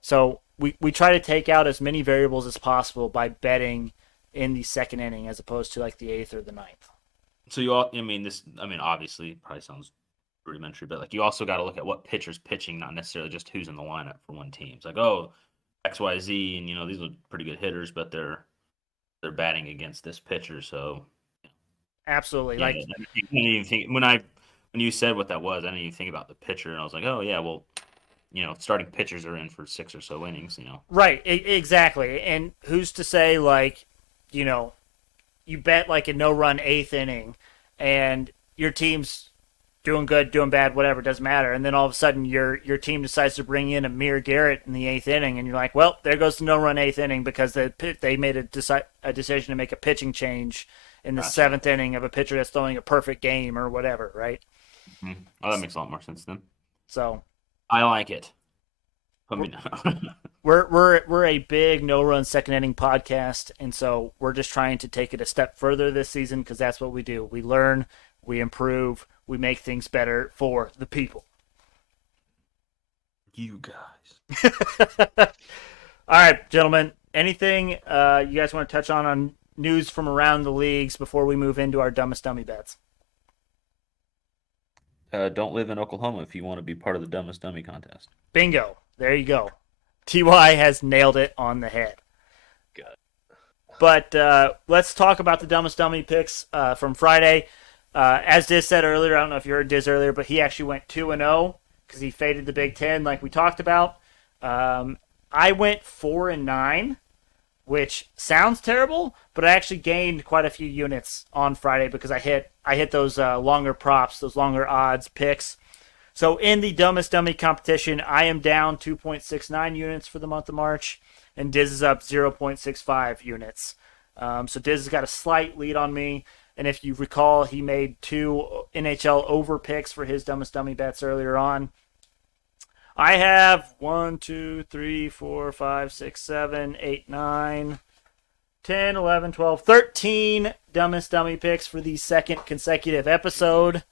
So we try to take out as many variables as possible by betting in the 2nd inning as opposed to like the 8th or the 9th. So obviously it probably sounds rudimentary, but like you also got to look at what pitcher's pitching, not necessarily just who's in the lineup for one team. It's like, oh, XYZ, and these are pretty good hitters, but they're batting against this pitcher. So absolutely, yeah, like I didn't even think when you said what that was, I didn't even think about the pitcher, and I was like, oh yeah, well, starting pitchers are in for 6 or so innings. Right, exactly. And who's to say like, you bet like a no-run 8th inning, and your team's doing good, doing bad, whatever, doesn't matter. And then all of a sudden your team decides to bring in Amir Garrett in the 8th inning, and you're like, well, there goes the no-run 8th inning because they made a decision to make a pitching change in the 7th inning of a pitcher that's throwing a perfect game or whatever, right? Mm-hmm. Oh, that makes a lot more sense then. So I like it. Let me know. We're a big no-run 2nd inning podcast, and so we're just trying to take it a step further this season because that's what we do. We learn, we improve, we make things better for the people. You guys. All right, gentlemen. Anything you guys want to touch on news from around the leagues before we move into our dumbest dummy bets? Don't live in Oklahoma if you want to be part of the dumbest dummy contest. Bingo. There you go. TY has nailed it on the head. Got it. But let's talk about the dumbest dummy picks from Friday. As Dizz said earlier, I don't know if you heard Dizz earlier, but he actually went 2-0 because he faded the Big Ten like we talked about. I went 4-9, which sounds terrible, but I actually gained quite a few units on Friday because I hit those longer props, those longer odds picks. So in the dumbest dummy competition, I am down 2.69 units for the month of March, and Dizz is up 0.65 units. So Dizz has got a slight lead on me. And if you recall, he made 2 NHL over picks for his dumbest dummy bets earlier on. I have 1, 2, 3, 4, 5, 6, 7, 8, 9, 10, 11, 12, 13 dumbest dummy picks for the 2nd consecutive episode.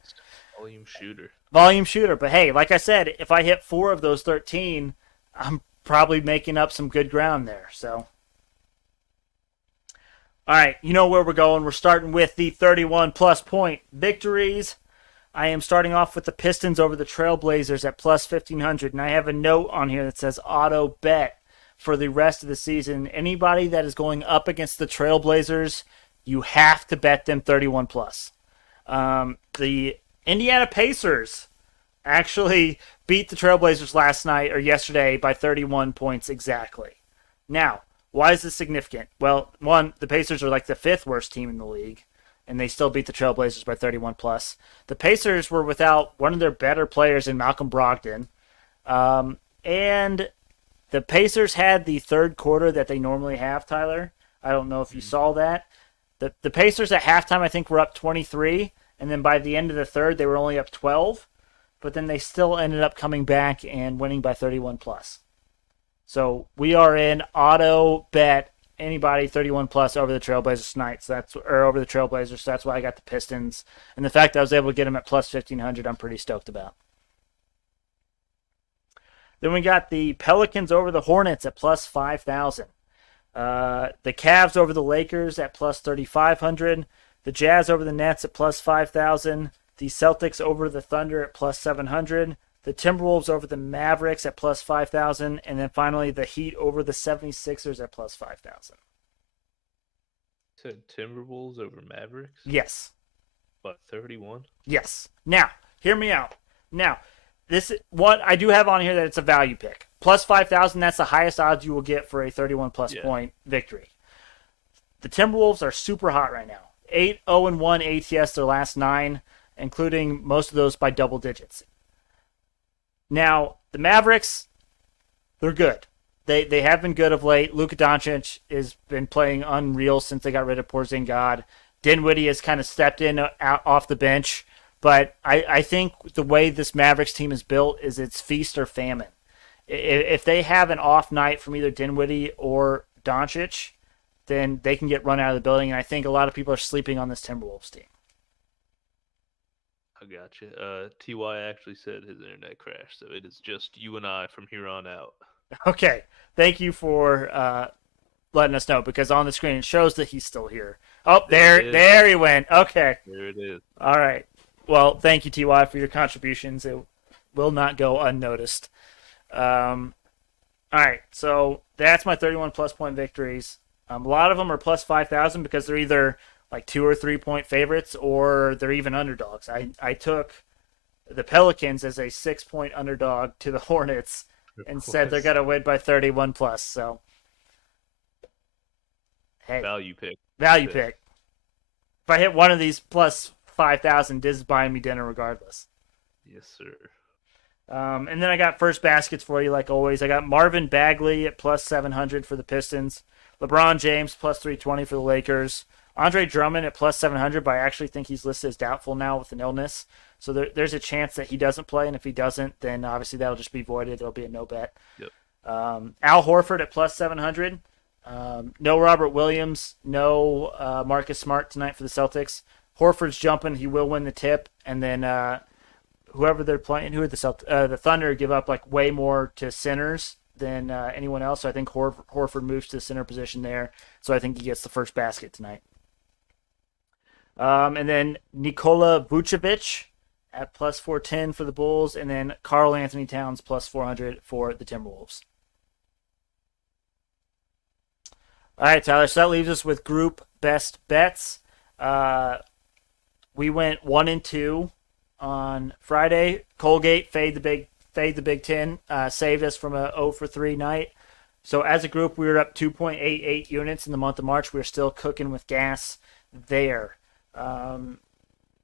Volume shooter. But hey, like I said, if I hit 4 of those 13, I'm probably making up some good ground there. So, all right, you know where we're going. We're starting with the 31-plus point victories. I am starting off with the Pistons over the Trailblazers at plus 1,500. And I have a note on here that says auto bet for the rest of the season. Anybody that is going up against the Trailblazers, you have to bet them 31-plus. The Indiana Pacers actually beat the Trailblazers last night or yesterday by 31 points exactly. Now, why is this significant? Well, one, the Pacers are like the 5th worst team in the league, and they still beat the Trailblazers by 31 plus. The Pacers were without one of their better players in Malcolm Brogdon, and the Pacers had the 3rd quarter that they normally have, Tyler. I don't know if you saw that. The Pacers at halftime, I think, were up 23, and then by the end of the 3rd, they were only up 12, but then they still ended up coming back and winning by 31 plus. So we are in auto bet anybody 31 plus over the Trailblazers tonight. So over the Trailblazers. So that's why I got the Pistons, and the fact that I was able to get them at plus 1,500, I'm pretty stoked about. Then we got the Pelicans over the Hornets at plus 5,000. The Cavs over the Lakers at plus 3,500. The Jazz over the Nets at plus 5,000. The Celtics over the Thunder at plus 700. The Timberwolves over the Mavericks at plus 5,000. And then finally, the Heat over the 76ers at plus 5,000. So Timberwolves over Mavericks? Yes. What, 31? Yes. Now, hear me out. Now, this what I do have on here that it's a value pick. Plus 5,000, that's the highest odds you will get for a 31-plus point victory. The Timberwolves are super hot right now. 8-0-1 ATS their last 9, including most of those by double digits. Now, the Mavericks, they're good. They have been good of late. Luka Doncic has been playing unreal since they got rid of Porzingis. Dinwiddie has kind of stepped in out off the bench. But I think the way this Mavericks team is built is it's feast or famine. If they have an off night from either Dinwiddie or Doncic, then they can get run out of the building. And I think a lot of people are sleeping on this Timberwolves team. I got you. Ty actually said his internet crashed, so it is just you and I from here on out. Okay, thank you for letting us know, because on the screen it shows that he's still here. Oh, there he went. Okay, There it is. all right. Well, thank you, Ty, for your contributions. It will not go unnoticed. All right, so that's my 31 plus point victories. A lot of them are plus 5,000 because they're either like 2 or 3 point favorites or they're even underdogs. I took the Pelicans as a 6 point underdog to the Hornets and said they're going to win by 31 plus. So, hey, Value pick. pick. If I hit one of these plus 5,000, Dizz is buying me dinner regardless. Yes, sir. And then I got first baskets for you, like always. I got Marvin Bagley at plus 700 for the Pistons. LeBron James plus 320 for the Lakers. Andre Drummond at plus 700, but I actually think he's listed as doubtful now with an illness. So there's a chance that he doesn't play, and if he doesn't, then obviously that'll just be voided. It'll be a no bet. Yep. Al Horford at plus 700. No Robert Williams, no Marcus Smart tonight for the Celtics. Horford's jumping. He will win the tip, and then whoever they're playing, who are the Thunder give up like way more to centers than anyone else. So I think Horford moves to the center position there. So I think he gets the first basket tonight. And then Nikola Vucevic at plus 410 for the Bulls, and then Karl Anthony Towns plus 400 for the Timberwolves. All right, Tyler. So that leaves us with group best bets. We went 1 and 2 on Friday. Colgate fade the Big Ten, saved us from a 0 for 3 night. So as a group, we were up 2.88 units in the month of March. We're still cooking with gas there.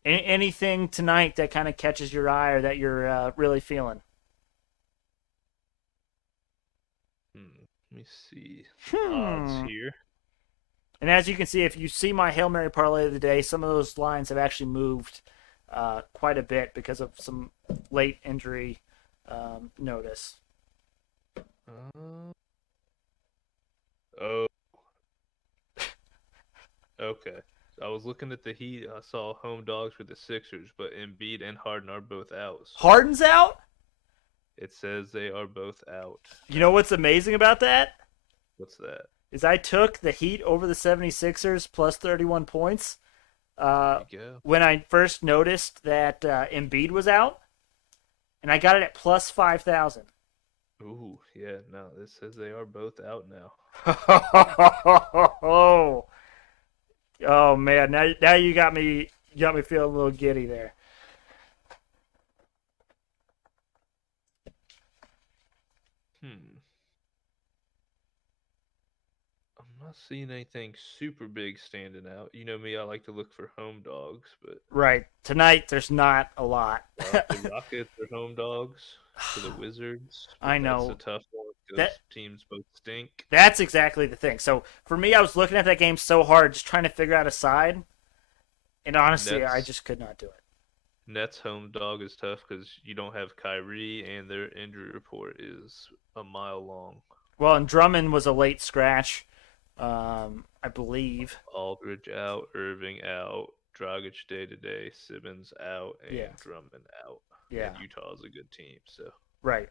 Anything tonight that kind of catches your eye or that you're really feeling? Let me see odds here. And as you can see, if you see my Hail Mary parlay of the day, some of those lines have actually moved quite a bit because of some late injury notice. Oh. Okay. I was looking at the Heat. I saw home dogs for the Sixers, but Embiid and Harden are both out. Harden's out? It says they are both out. You know what's amazing about that? What's that? Is I took the Heat over the 76ers plus 31 points There you go. when I first noticed that Embiid was out, and I got it at plus 5,000. Ooh, yeah, no, it says they are both out now. Oh man, now you got me feeling a little giddy there. I'm not seeing anything super big standing out. You know me, I like to look for home dogs, but Right. Tonight there's not a lot. the Rockets are home dogs for the Wizards. I know. That's a tough one because That- teams both stink. That's exactly the thing. So for me, I was looking at that game so hard, just trying to figure out a side, and honestly, I Nets. just could not do it. Nets home dog is tough because you don't have Kyrie, and their injury report is a mile long. Well, and Drummond was a late scratch, I believe. Aldridge out, Irving out, Dragic day to day, Simmons out, and Yeah. Drummond out. Yeah. And Utah's a good team, so Right.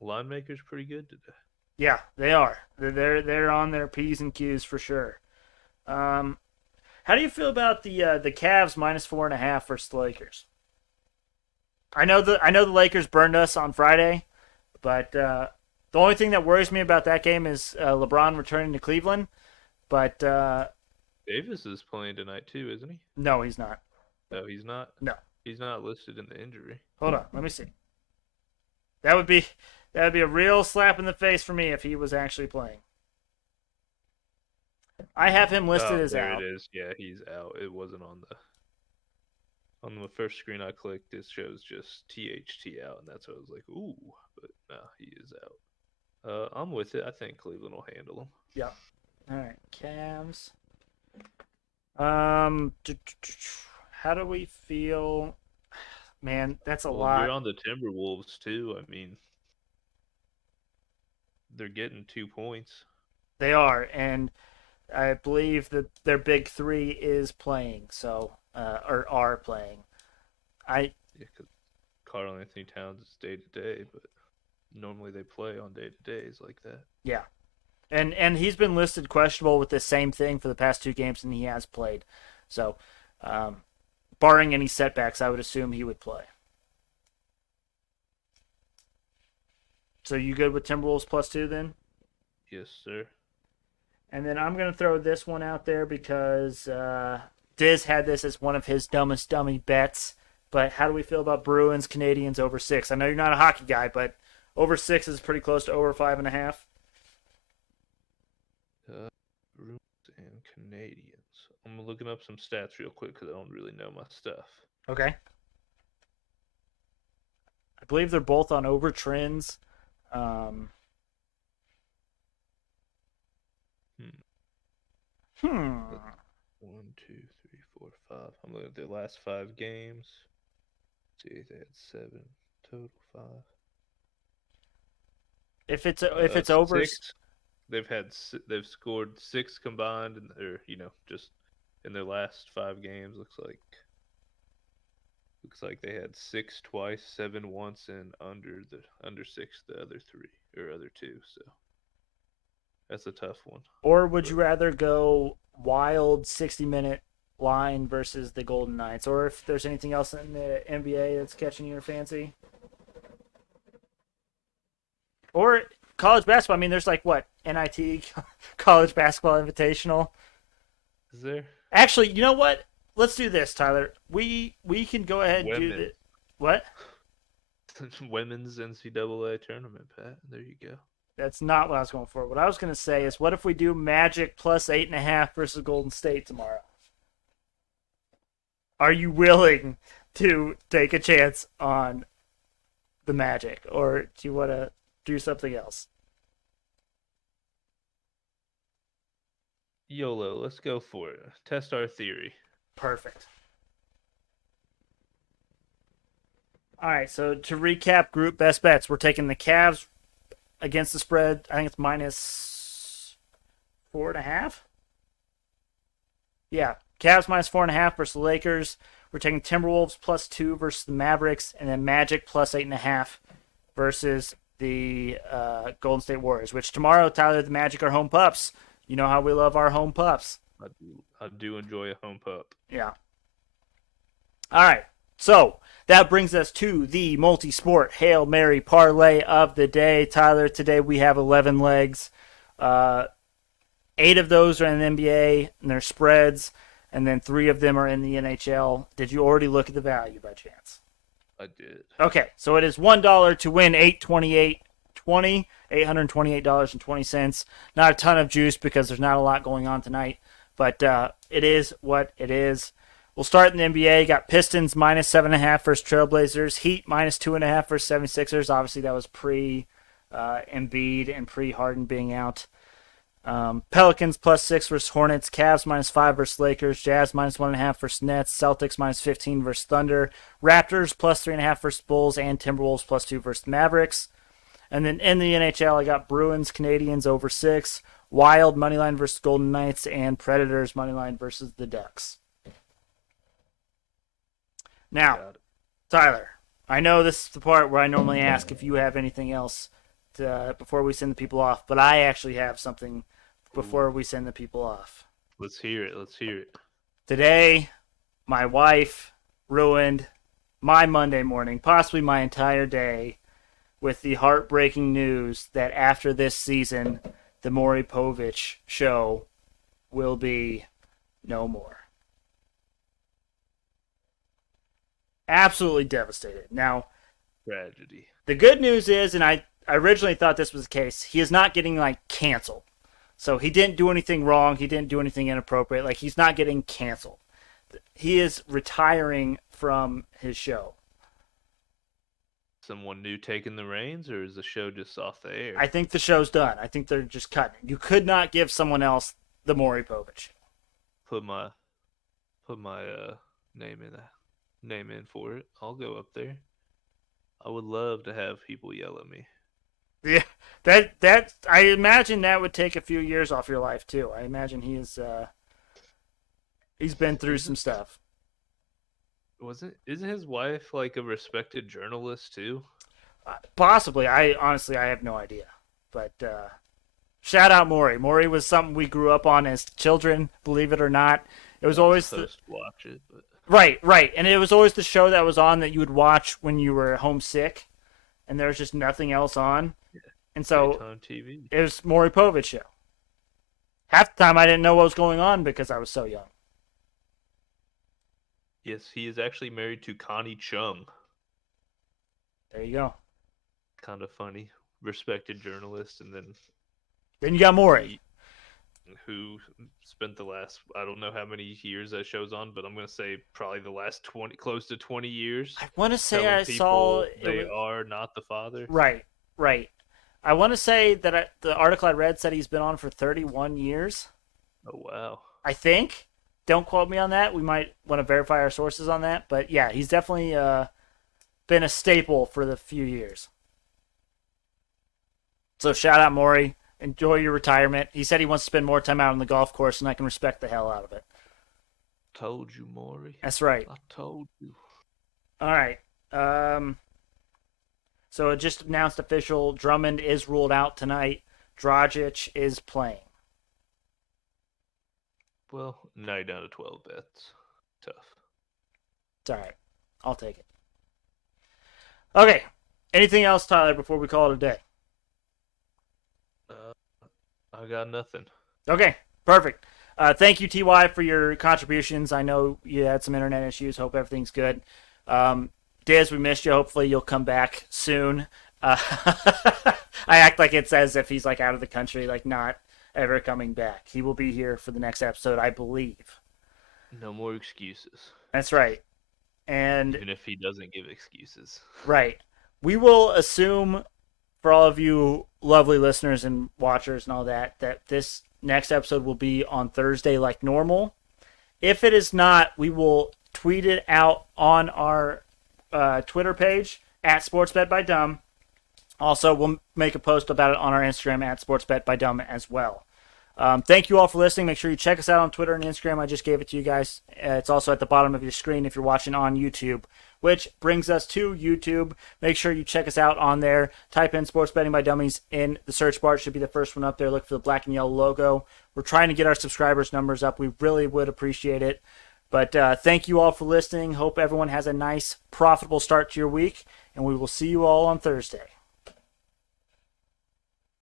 line maker's pretty good today. Yeah, they are. They're on their P's and Q's for sure. How do you feel about the Cavs minus 4.5 versus the Lakers? I know the Lakers burned us on Friday, but the only thing that worries me about that game is LeBron returning to Cleveland. But Davis is playing tonight too, isn't he? no, he's not. No, he's not. No. He's not listed in the injury. Hold on, let me see. That would be a real slap in the face for me if he was actually playing. I have him listed as there out. it is. Yeah, he's out. It wasn't on the first screen I clicked. It shows just THT out, and that's what I was like, ooh. But no, he is out. I'm with it. I think Cleveland will handle him. Yeah. All right, Cavs How do we feel? Man, that's a Well, lot. you're on the Timberwolves too. I mean, they're getting 2 points. They are, and I believe that their big three is playing, so or are playing. I Yeah, because Carl Anthony Towns is day to day, but normally they play on day to days like that. Yeah, and he's been listed questionable with the same thing for the past two games, and he has played. So, um, barring any setbacks, I would assume he would play. So you good with Timberwolves +2 then? Yes, sir. And then I'm gonna throw this one out there because Dizz had this as one of his dumbest dummy bets. But how do we feel about Bruins Canadians over 6? I know you're not a hockey guy, but over 6 is pretty close to over 5.5. Bruins and Canadians. I'm looking up some stats real quick because I don't really know my stuff. Okay. I believe they're both on over trends. Um, hmm. 1, 2, 3, 4, 5. I'm looking at their last 5 games. Let's see, they had 7 total. 5. If it's over 6. They've scored 6 combined, or just in their last 5 games. Looks like they had 6 twice, 7 once, and under 6 the other 3 or other 2. So that's a tough one. Or would you rather go wild 60-minute line versus the Golden Knights? Or if there's anything else in the NBA that's catching your fancy? Or college basketball. I mean, there's like what? NIT, College Basketball Invitational. Is there? Actually, you know what? Let's do this, Tyler. We can go ahead and do Women. this. What? Women's NCAA tournament, Pat. There you go. That's not what I was going for. What I was going to say is, what if we do Magic +8.5 versus Golden State tomorrow? Are you willing to take a chance on the Magic, or do you want to do something else? YOLO, let's go for it. Test our theory. Perfect. All right, so to recap group best bets, we're taking the Cavs against the spread. I think it's -4.5. Yeah, Cavs -4.5 versus the Lakers. We're taking Timberwolves +2 versus the Mavericks, and then Magic +8.5 versus the Golden State Warriors. Which tomorrow, Tyler, the Magic are home pups. You know how we love our home pups. I do enjoy a home pup. Yeah. All right. So that brings us to the multi-sport Hail Mary parlay of the day. Tyler, today we have 11 legs. 8 of those are in the NBA, and they're spreads, and then 3 of them are in the NHL. Did you already look at the value by chance? I did. Okay, so it is $1 to win 828.20, $828.20. Not a ton of juice because there's not a lot going on tonight, but it is what it is. We'll start in the NBA. Got Pistons -7.5 versus Trailblazers. Heat -2.5 versus 76ers. Obviously, that was pre Embiid and pre Harden being out. Pelicans +6 versus Hornets. Cavs -5 versus Lakers. Jazz -1.5 versus Nets. Celtics -15 versus Thunder. Raptors +3.5 versus Bulls. And Timberwolves +2 versus Mavericks. And then in the NHL, I got Bruins Canadians over 6. Wild moneyline versus Golden Knights. And Predators moneyline versus the Ducks. Now, Tyler, I know this is the part where I normally ask if you have anything else before we send the people off, but I actually have something before we send the people off. Let's hear it. Today, my wife ruined my Monday morning, possibly my entire day, with the heartbreaking news that after this season, the Maury Povich show will be no more. Absolutely devastated. Now, Tragedy. the good news is, and I originally thought this was the case, he is not getting canceled. So he didn't do anything wrong. He didn't do anything inappropriate. He's not getting canceled. He is retiring from his show. Someone new taking the reins, or is the show just off the air? I think the show's done. I think they're just cutting it. You could not give someone else the Maury Povich. Put my put my name in for it. I'll go up there. I would love to have people yell at me. Yeah, that I imagine that would take a few years off your life too. I imagine he's been through some stuff. Isn't his wife like a respected journalist too? Possibly. I honestly I have no idea. But shout out Maury. Maury was something we grew up on as children. Believe it or not, it was always supposed to watch it, but right, and it was always the show that was on that you would watch when you were homesick, and there was just nothing else on, and so daytime TV. it was Maury Povich show. Half the time I didn't know what was going on because I was so young. Yes, he is actually married to Connie Chung. There you go. Kind of funny, respected journalist, and then Then you got Maury. who spent the last, I don't know how many years that show's on, but I'm going to say probably the last 20, close to 20 years. I want to say telling I people saw they are not the father. Right. I want to say that the article I read said he's been on for 31 years. Oh, wow. I think. Don't quote me on that. We might want to verify our sources on that. But yeah, he's definitely been a staple for the few years. So shout out Maury. Enjoy your retirement. He said he wants to spend more time out on the golf course, and I can respect the hell out of it. Told you, Maury. That's right. I told you. All right. So it just announced official. Drummond is ruled out tonight. Dragic is playing. Well, now you're down to 12 bets. Tough. It's all right. I'll take it. Okay. Anything else, Tyler, before we call it a day? I got nothing. Okay. Perfect. Thank you, TY, for your contributions. I know you had some internet issues. Hope everything's good. Dizz, we missed you. Hopefully you'll come back soon. I act like it's as if he's like out of the country, like not ever coming back. He will be here for the next episode, I believe. No more excuses. That's right. And even if he doesn't give excuses. Right. We will assume for all of you lovely listeners and watchers and all that this next episode will be on Thursday like normal. If it is not, we will tweet it out on our Twitter page at SportsBetByDumb. Also, we'll make a post about it on our Instagram at SportsBetByDumb as well. Thank you all for listening. Make sure you check us out on Twitter and Instagram. I just gave it to you guys. It's also at the bottom of your screen if you're watching on YouTube, which brings us to YouTube. Make sure you check us out on there. Type in Sports Betting by Dummies in the search bar. It should be the first one up there. Look for the black and yellow logo. We're trying to get our subscribers numbers up. We really would appreciate it. But thank you all for listening. Hope everyone has a nice, profitable start to your week, and we will see you all on Thursday.